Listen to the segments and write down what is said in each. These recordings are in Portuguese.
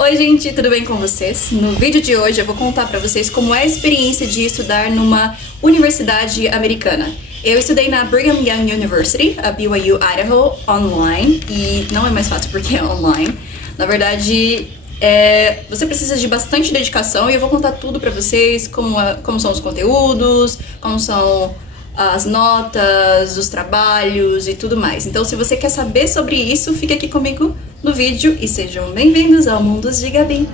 Oi gente, tudo bem com vocês? No vídeo de hoje eu vou contar pra vocês como é a experiência de estudar numa universidade americana. Eu estudei na Brigham Young University, a BYU Idaho, online, e não é mais fácil porque é online. Na verdade, você precisa de bastante dedicação e eu vou contar tudo pra vocês, como são os conteúdos, como são as notas, os trabalhos e tudo mais. Então, se você quer saber sobre isso, fique aqui comigo no vídeo e sejam bem-vindos ao Mundos de Gabi.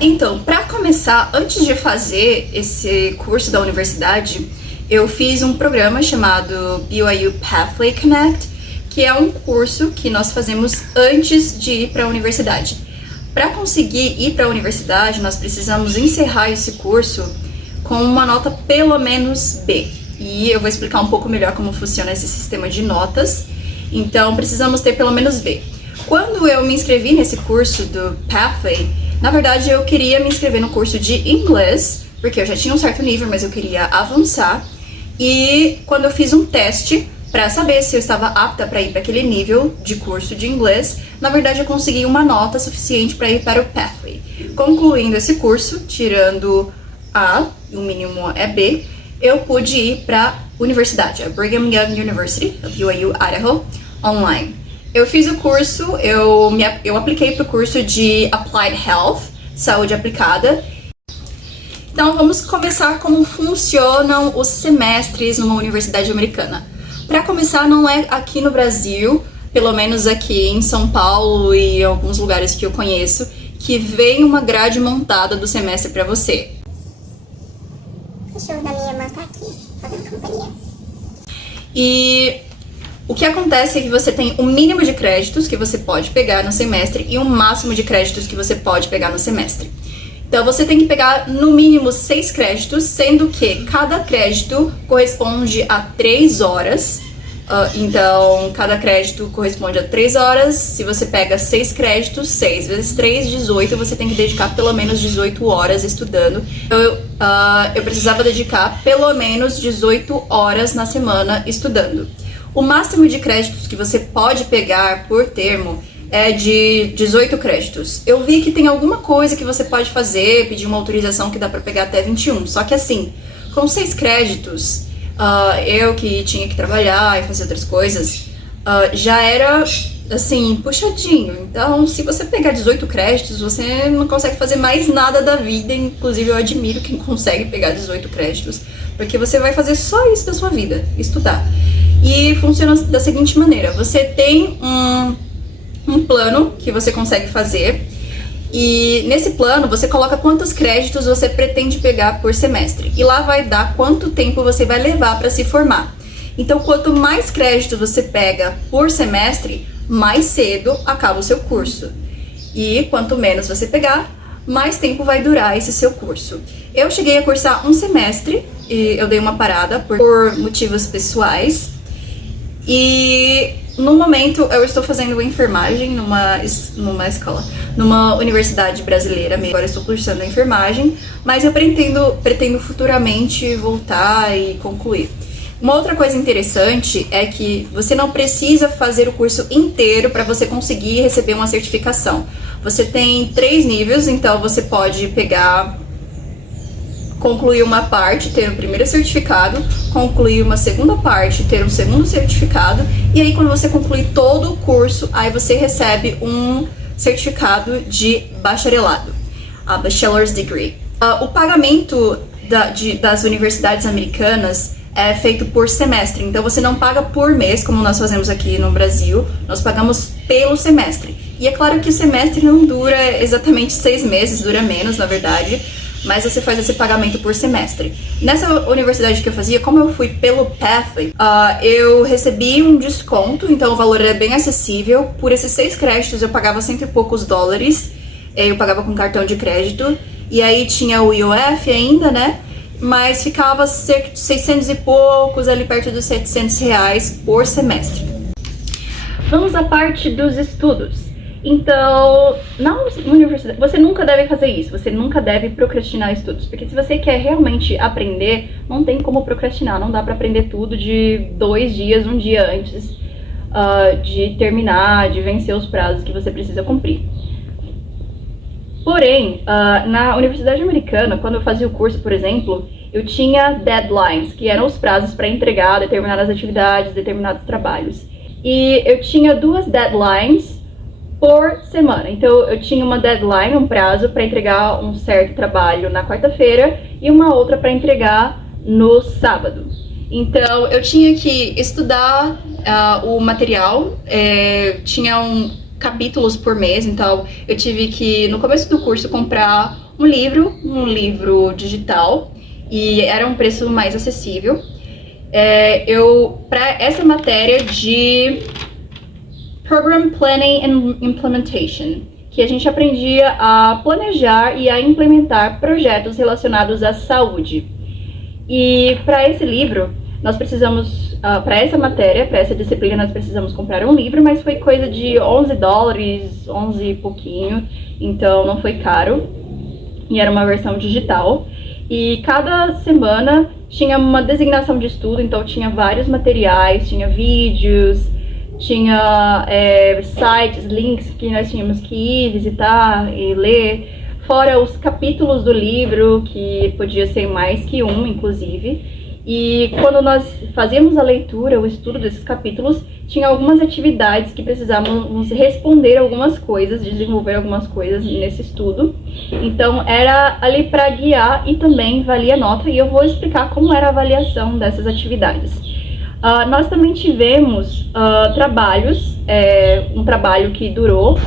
Então, para começar, antes de fazer esse curso da universidade, eu fiz um programa chamado BYU Pathway Connect, que é um curso que nós fazemos antes de ir para a universidade. Para conseguir ir para a universidade, nós precisamos encerrar esse curso com uma nota pelo menos B. E eu vou explicar um pouco melhor como funciona esse sistema de notas. Então, precisamos ter pelo menos B. Quando eu me inscrevi nesse curso do Pathway, na verdade eu queria me inscrever no curso de inglês, porque eu já tinha um certo nível, mas eu queria avançar. E quando eu fiz um teste para saber se eu estava apta para ir para aquele nível de curso de inglês, na verdade eu consegui uma nota suficiente para ir para o Pathway. Concluindo esse curso, tirando A, o mínimo é B, eu pude ir para a universidade, a Brigham Young University, a BYU Idaho, online. Eu fiz o curso, eu apliquei para o curso de Applied Health, saúde aplicada. Então vamos começar como funcionam os semestres numa universidade americana. Para começar, não é aqui no Brasil, pelo menos aqui em São Paulo e alguns lugares que eu conheço, que vem uma grade montada do semestre para você. O cachorro da minha irmã tá aqui, fazendo companhia. E o que acontece é que você tem o mínimo de créditos que você pode pegar no semestre e o máximo de créditos que você pode pegar no semestre. Então você tem que pegar no mínimo 6 créditos, sendo que cada crédito corresponde a 3 horas. Então cada crédito corresponde a 3 horas. Se você pega 6 créditos, 6 vezes 3, 18, você tem que dedicar pelo menos 18 horas estudando. Eu precisava dedicar pelo menos 18 horas na semana estudando. O máximo de créditos que você pode pegar por termo é de 18 créditos. Eu vi que tem alguma coisa que você pode fazer, pedir uma autorização que dá pra pegar até 21. Só que assim, com 6 créditos, eu que tinha que trabalhar e fazer outras coisas, já era, assim, puxadinho. Então, se você pegar 18 créditos, você não consegue fazer mais nada da vida. Inclusive, eu admiro quem consegue pegar 18 créditos, porque você vai fazer só isso da sua vida, estudar. E funciona da seguinte maneira: você tem um plano que você consegue fazer, e nesse plano você coloca quantos créditos você pretende pegar por semestre, e lá vai dar quanto tempo você vai levar para se formar. Então, quanto mais créditos você pega por semestre, mais cedo acaba o seu curso, e quanto menos você pegar, mais tempo vai durar esse seu curso. Eu cheguei a cursar um semestre e eu dei uma parada por motivos pessoais. E no momento eu estou fazendo enfermagem numa escola, numa universidade brasileira. Agora eu estou cursando enfermagem, mas eu pretendo futuramente voltar e concluir. Uma outra coisa interessante é que você não precisa fazer o curso inteiro para você conseguir receber uma certificação. Você tem 3 níveis, então você pode concluir uma parte, ter o primeiro certificado, concluir uma segunda parte, ter um segundo certificado, e aí quando você concluir todo o curso, aí você recebe um certificado de bacharelado, a Bachelor's Degree. O pagamento das universidades americanas é feito por semestre, então você não paga por mês, como nós fazemos aqui no Brasil, nós pagamos pelo semestre. E é claro que o semestre não dura exatamente 6 meses, dura menos, na verdade, mas você faz esse pagamento por semestre. Nessa universidade que eu fazia, como eu fui pelo Pathway, eu recebi um desconto, então o valor era bem acessível. Por esses 6 créditos eu pagava $100 e poucos, eu pagava com cartão de crédito, e aí tinha o IOF ainda, né? Mas ficava cerca de 600 e poucos, ali perto dos R$700 por semestre. Vamos à parte dos estudos. Então, na universidade, você nunca deve fazer isso, você nunca deve procrastinar estudos, porque se você quer realmente aprender, não tem como procrastinar, não dá pra aprender tudo de 2 dias, um dia antes de terminar, de vencer os prazos que você precisa cumprir. Porém, na Universidade Americana, quando eu fazia o curso, por exemplo, eu tinha deadlines, que eram os prazos para entregar determinadas atividades, determinados trabalhos. E eu tinha 2 deadlines por semana. Então, eu tinha uma deadline, um prazo para entregar um certo trabalho na quarta-feira e uma outra para entregar no sábado. Então, eu tinha que estudar o material, tinha capítulos por mês, então eu tive que, no começo do curso, comprar um livro digital, e era um preço mais acessível. Para essa matéria de Program Planning and Implementation, que a gente aprendia a planejar e a implementar projetos relacionados à saúde. E para esse livro, nós precisamos, para essa matéria, para essa disciplina, nós precisamos comprar um livro, mas foi coisa de $11, 11 e pouquinho, então não foi caro, e era uma versão digital. E cada semana tinha uma designação de estudo, então tinha vários materiais, tinha vídeos, tinha sites, links que nós tínhamos que ir visitar e ler, fora os capítulos do livro, que podia ser mais que um, inclusive. E quando nós fazíamos a leitura, o estudo desses capítulos, tinha algumas atividades que precisávamos responder algumas coisas, desenvolver algumas coisas nesse estudo. Então era ali para guiar e também valia nota, e eu vou explicar como era a avaliação dessas atividades. Nós também tivemos trabalhos, um trabalho que durou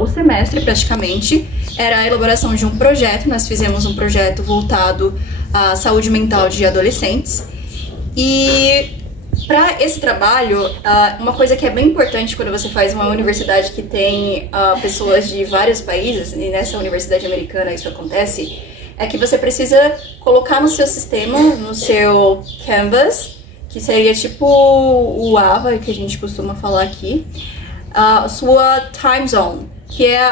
o semestre praticamente, era a elaboração de um projeto. Nós fizemos um projeto voltado à saúde mental de adolescentes, e para esse trabalho, uma coisa que é bem importante quando você faz uma universidade que tem pessoas de vários países, e nessa universidade americana isso acontece, é que você precisa colocar no seu sistema, no seu Canvas, que seria tipo o AVA, que a gente costuma falar aqui, a sua time zone, que é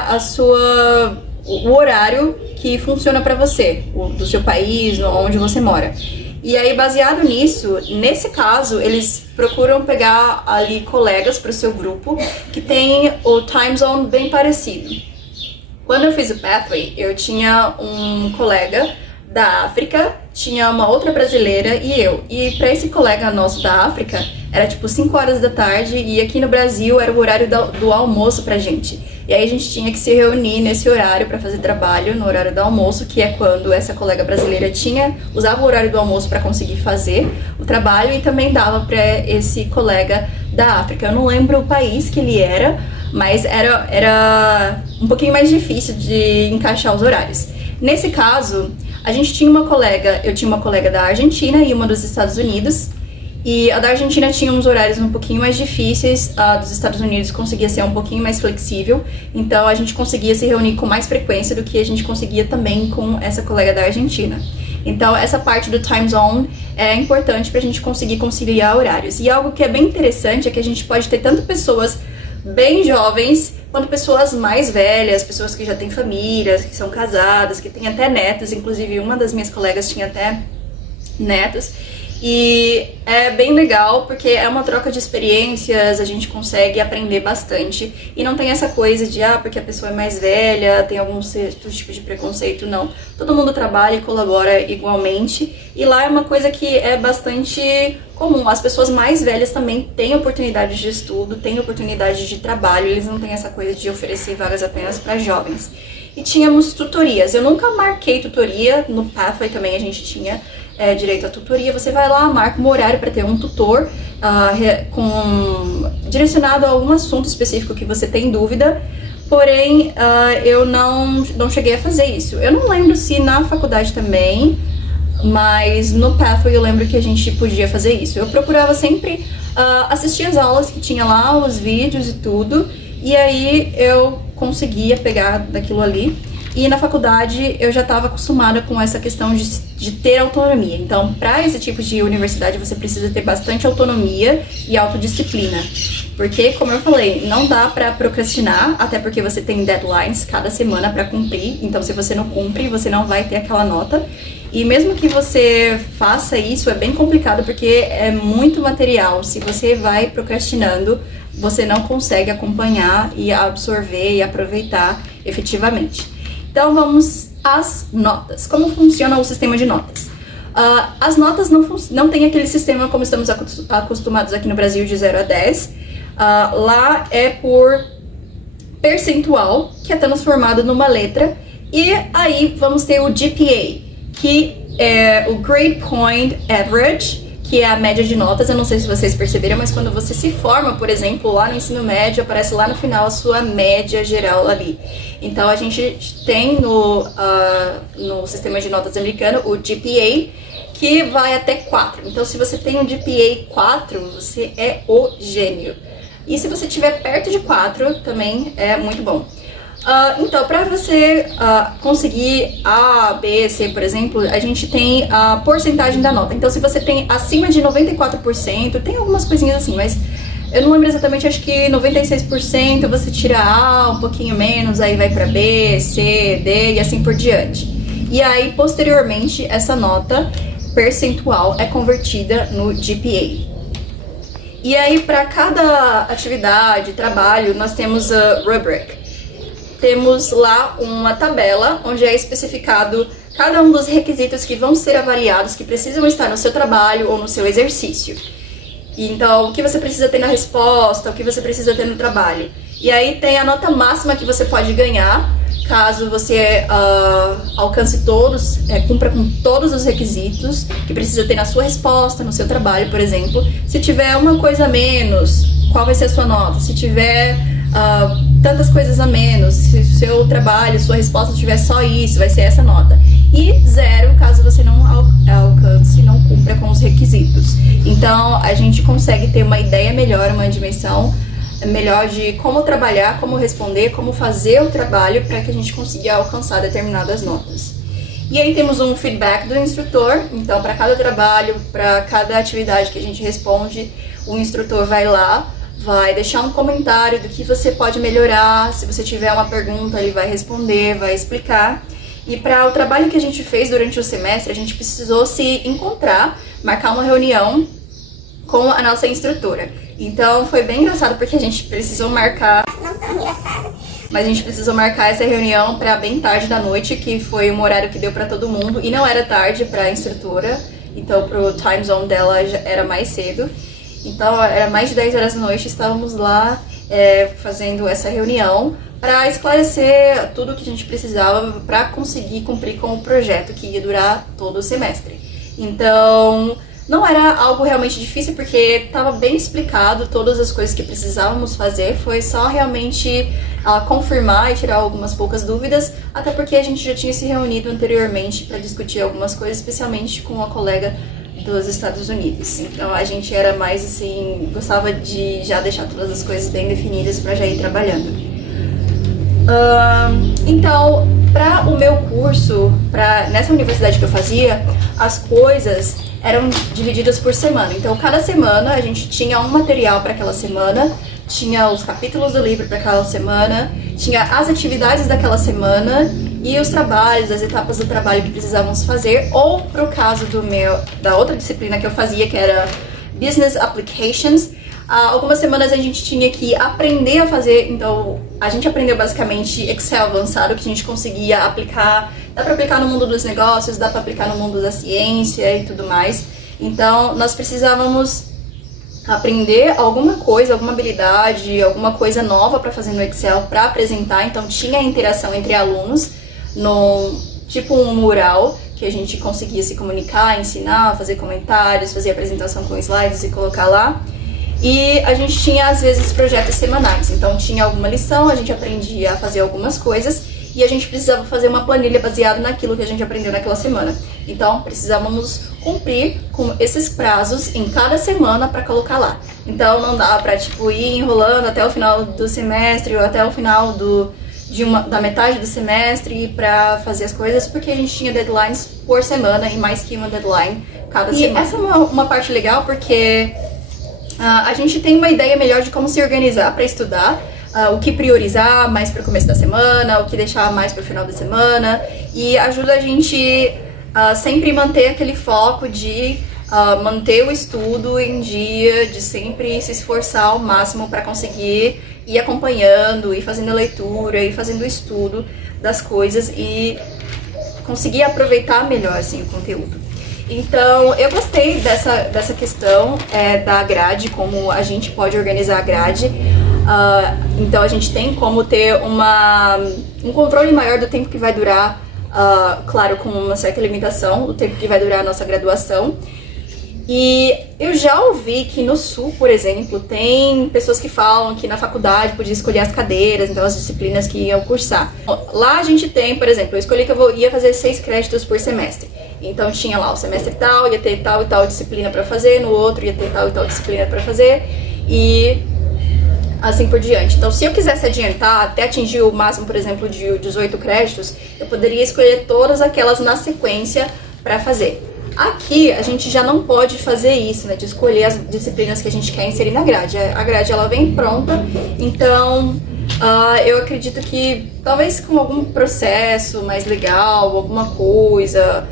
o horário que funciona para você, do seu país, onde você mora. E aí, baseado nisso, nesse caso, eles procuram pegar ali colegas para o seu grupo que tem o time zone bem parecido. Quando eu fiz o Pathway, eu tinha um colega da África, tinha uma outra brasileira e eu. E para esse colega nosso da África, era tipo 5 horas da tarde, e aqui no Brasil era o horário do almoço pra gente. E aí a gente tinha que se reunir nesse horário para fazer trabalho, no horário do almoço, que é quando essa colega brasileira usava o horário do almoço para conseguir fazer o trabalho, e também dava para esse colega da África. Eu não lembro o país que ele era, mas era um pouquinho mais difícil de encaixar os horários. Nesse caso, eu tinha uma colega da Argentina e uma dos Estados Unidos, e a da Argentina tinha uns horários um pouquinho mais difíceis, a dos Estados Unidos conseguia ser um pouquinho mais flexível, então a gente conseguia se reunir com mais frequência do que a gente conseguia também com essa colega da Argentina. Então essa parte do time zone é importante pra gente conseguir conciliar horários. E algo que é bem interessante é que a gente pode ter tanto pessoas bem jovens, quanto pessoas mais velhas, pessoas que já têm famílias, que são casadas, que têm até netos. Inclusive uma das minhas colegas tinha até netos. E é bem legal porque é uma troca de experiências, a gente consegue aprender bastante. E não tem essa coisa de, porque a pessoa é mais velha, tem algum certo tipo de preconceito, não. Todo mundo trabalha e colabora igualmente. E lá é uma coisa que é bastante comum. As pessoas mais velhas também têm oportunidades de estudo, têm oportunidades de trabalho. Eles não têm essa coisa de oferecer vagas apenas para jovens. E tínhamos tutorias. Eu nunca marquei tutoria, no Pathway também a gente tinha direito à tutoria. Você vai lá, marca um horário para ter um tutor direcionado a algum assunto específico que você tem dúvida. Porém, eu não cheguei a fazer isso. Eu não lembro se na faculdade também, mas no Pathway eu lembro que a gente podia fazer isso. Eu procurava sempre assistir as aulas que tinha lá, os vídeos e tudo, e aí eu conseguia pegar daquilo ali. E na faculdade eu já estava acostumada com essa questão de ter autonomia. Então, para esse tipo de universidade, você precisa ter bastante autonomia e autodisciplina. Porque, como eu falei, não dá pra procrastinar, até porque você tem deadlines cada semana pra cumprir. Então, se você não cumpre, você não vai ter aquela nota. E mesmo que você faça isso, é bem complicado porque é muito material. Se você vai procrastinando, você não consegue acompanhar e absorver e aproveitar efetivamente. Então, vamos às notas. Como funciona o sistema de notas? As notas não tem aquele sistema como estamos acostumados aqui no Brasil de 0 a 10. Lá é por percentual, que é transformado numa letra. E aí vamos ter o GPA, que é o Grade Point Average, que é a média de notas. Eu não sei se vocês perceberam, mas quando você se forma, por exemplo, lá no ensino médio, aparece lá no final a sua média geral ali. Então a gente tem no sistema de notas americano o GPA, que vai até 4. Então se você tem um GPA 4, você é o gênio. E se você estiver perto de 4, também é muito bom. Então, para você conseguir A, B, C, por exemplo, a gente tem a porcentagem da nota. Então, se você tem acima de 94%, tem algumas coisinhas assim, mas eu não lembro exatamente, acho que 96% você tira A, um pouquinho menos, aí vai para B, C, D e assim por diante. E aí, posteriormente, essa nota percentual é convertida no GPA. E aí, para cada atividade, trabalho, nós temos a rubric. Temos lá uma tabela onde é especificado cada um dos requisitos que vão ser avaliados, que precisam estar no seu trabalho ou no seu exercício. Então, o que você precisa ter na resposta, o que você precisa ter no trabalho. E aí tem a nota máxima que você pode ganhar, caso você alcance todos, cumpra com todos os requisitos que precisa ter na sua resposta, no seu trabalho, por exemplo. Se tiver uma coisa a menos, qual vai ser a sua nota? Se tiver tantas coisas a menos, se o seu trabalho, sua resposta tiver só isso, vai ser essa nota. E 0, caso você não alcance, não cumpra com os requisitos. Então, a gente consegue ter uma ideia melhor, uma dimensão melhor de como trabalhar, como responder, como fazer o trabalho para que a gente consiga alcançar determinadas notas. E aí temos um feedback do instrutor. Então, para cada trabalho, para cada atividade que a gente responde, o instrutor vai lá, vai deixar um comentário do que você pode melhorar. Se você tiver uma pergunta, ele vai responder, vai explicar. E para o trabalho que a gente fez durante o semestre, a gente precisou se encontrar, marcar uma reunião com a nossa instrutora. Então foi bem engraçado porque a gente precisou marcar... Não tão engraçado. Mas a gente precisou marcar essa reunião para bem tarde da noite, que foi um horário que deu para todo mundo. E não era tarde para a instrutora, então pro time zone dela já era mais cedo. Então era mais de 10 horas da noite, estávamos lá fazendo essa reunião para esclarecer tudo o que a gente precisava para conseguir cumprir com o projeto que ia durar todo o semestre. Então não era algo realmente difícil porque estava bem explicado todas as coisas que precisávamos fazer, foi só realmente confirmar e tirar algumas poucas dúvidas, até porque a gente já tinha se reunido anteriormente para discutir algumas coisas, especialmente com uma colega dos Estados Unidos. Então a gente era mais assim, gostava de já deixar todas as coisas bem definidas para já ir trabalhando. Então, para o meu curso, nessa universidade que eu fazia, as coisas eram divididas por semana. Então, cada semana a gente tinha um material para aquela semana, tinha os capítulos do livro para aquela semana, tinha as atividades daquela semana e os trabalhos, as etapas do trabalho que precisávamos fazer, ou pro caso da outra disciplina que eu fazia, que era Business Applications, algumas semanas a gente tinha que aprender a fazer, então a gente aprendeu basicamente Excel avançado, que a gente conseguia aplicar, dá para aplicar no mundo dos negócios, dá para aplicar no mundo da ciência e tudo mais. Então nós precisávamos aprender alguma coisa, alguma habilidade, alguma coisa nova para fazer no Excel, para apresentar. Então tinha interação entre alunos, tipo um mural, que a gente conseguia se comunicar, ensinar, fazer comentários, fazer apresentação com slides e colocar lá. E a gente tinha, às vezes, projetos semanais. Então, tinha alguma lição, a gente aprendia a fazer algumas coisas e a gente precisava fazer uma planilha baseada naquilo que a gente aprendeu naquela semana. Então, precisávamos cumprir com esses prazos em cada semana para colocar lá. Então, não dá para, ir enrolando até o final do semestre ou até o final da metade do semestre para fazer as coisas, porque a gente tinha deadlines por semana e mais que uma deadline cada semana. E essa é uma parte legal porque A gente tem uma ideia melhor de como se organizar para estudar, o que priorizar mais para o começo da semana, o que deixar mais para o final da semana, e ajuda a gente a sempre manter aquele foco de manter o estudo em dia, de sempre se esforçar ao máximo para conseguir ir acompanhando, ir fazendo a leitura, ir fazendo o estudo das coisas e conseguir aproveitar melhor assim, o conteúdo. Então, eu gostei dessa questão da grade, como a gente pode organizar a grade. Então, a gente tem como ter um controle maior do tempo que vai durar, claro, com uma certa limitação, do tempo que vai durar a nossa graduação. E eu já ouvi que no Sul, por exemplo, tem pessoas que falam que na faculdade podia escolher as cadeiras, então as disciplinas que iam cursar. Lá a gente tem, por exemplo, eu escolhi que eu ia fazer 6 créditos por semestre. Então tinha lá o semestre tal, ia ter tal e tal disciplina para fazer, no outro ia ter tal e tal disciplina para fazer, e assim por diante. Então, se eu quisesse adiantar até atingir o máximo, por exemplo, de 18 créditos, eu poderia escolher todas aquelas na sequência para fazer. Aqui, a gente já não pode fazer isso, né, de escolher as disciplinas que a gente quer inserir na grade. A grade, ela vem pronta, então eu acredito que talvez com algum processo mais legal, alguma coisa,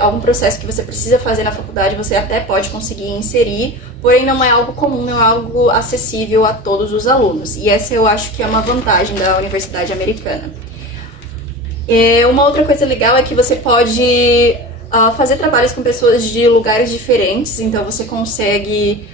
algum processo que você precisa fazer na faculdade, você até pode conseguir inserir, porém não é algo comum, não é algo acessível a todos os alunos. E essa eu acho que é uma vantagem da universidade americana. Uma outra coisa legal é que você pode fazer trabalhos com pessoas de lugares diferentes, então você consegue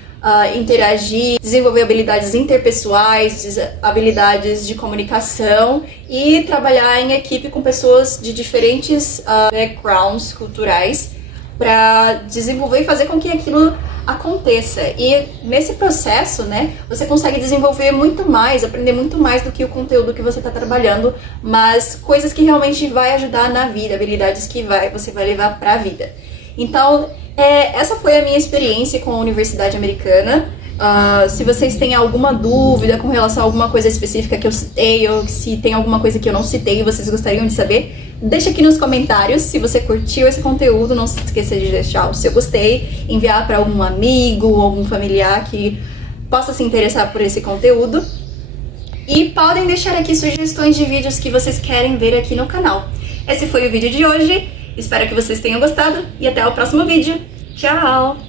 interagir, desenvolver habilidades interpessoais, habilidades de comunicação e trabalhar em equipe com pessoas de diferentes backgrounds culturais para desenvolver e fazer com que aquilo aconteça. E nesse processo, né, você consegue desenvolver muito mais, aprender muito mais do que o conteúdo que você está trabalhando, mas coisas que realmente vai ajudar na vida, habilidades que você vai levar para a vida. Então, essa foi a minha experiência com a Universidade Americana. Se vocês têm alguma dúvida com relação a alguma coisa específica que eu citei, ou se tem alguma coisa que eu não citei e vocês gostariam de saber, deixa aqui nos comentários. Se você curtiu esse conteúdo, não se esqueça de deixar o seu gostei, enviar para algum amigo ou algum familiar que possa se interessar por esse conteúdo. E podem deixar aqui sugestões de vídeos que vocês querem ver aqui no canal. Esse foi o vídeo de hoje, espero que vocês tenham gostado e até o próximo vídeo. Tchau!